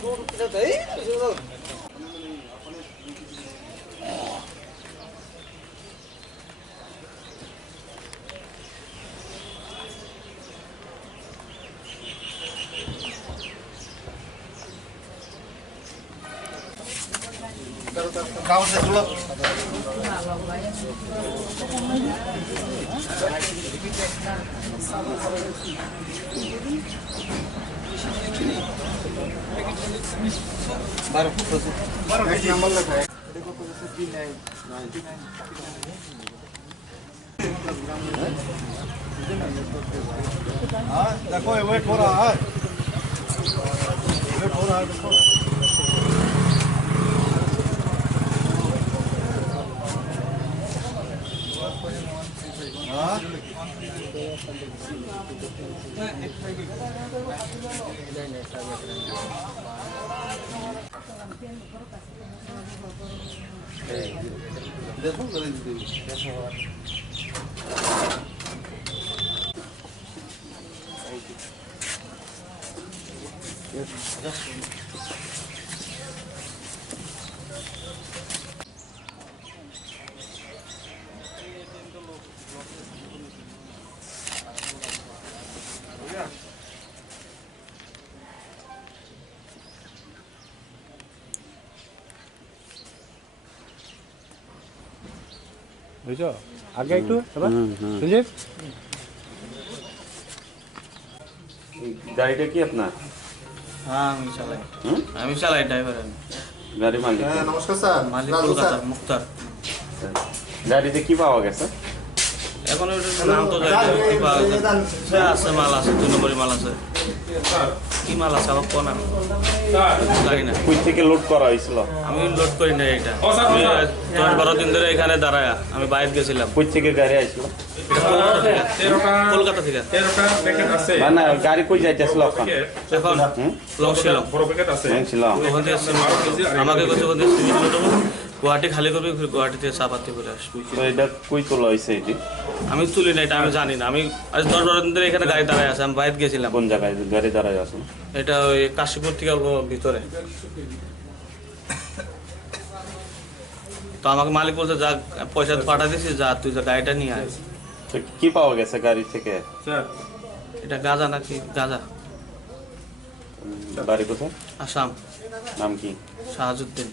गाँव से चलो नंबर लगा है देखो तो सब्जी नहीं हाँ देखो वेट हो रहा है देखो বুঝছো আগে একটু এবার সুজিত গাড়িটা কি আপনার? হ্যাঁ আমি চালাই ড্রাইভার আমি গাড়ি মালিক? নমস্কার স্যার মালিক কলকাতার মুক্তার। গাড়িতে কি পাওয়া গেছে? এখন ওইটার নাম তো জানি না, কি পাওয়া গেছে আছে মাল আছে 2 নম্বরের মাল আছে কি মাল আছে আমার কোন জানি না। কই থেকে লোড করা হয়েছিল? আমি লোড করি না এটা, আমি 10-12 দিন ধরে এখানে দাঁড়ায়া আমি বাইরে গেছিলাম। কই থেকে গাড়ি আসলো? কলকাতা থেকে। মানে গাড়ি কই যাইতেছিল এখন? এখন লংশিলং ছিলাম ওখান থেকে আমাকে কাছে ওখান থেকে সিভিল লোড হবো, গুয়াহাটি খালি করবি, গুয়াহাটি থেকে চাপাতি করে আসবি। তো এটা কই তোলা হয়েছে? এটি আমি তুলি না, এটা আমি জানি না। আমি আজ 10-12 দিন ধরে এখানে গাড়ি দাঁড়ায় আছে, আমি বাইরে গেছিলাম। কোন জায়গায় গাড়ি দাঁড়ায় আছে? এটা ওই কাশীপুর থেকে অল্প ভিতরে। তো আমাকে মালিক বলছে যা পয়সা পাঠা দিছি, যা তুই যা গাড়িটা নিয়ে আয়। তো কি পাওয়া গেছে গাড়ি থেকে? এটা গাঁজা নাকি? গাঁজা। বাড়ি কোথায়? আসাম। নাম কি? শাহাজুদ্দিন।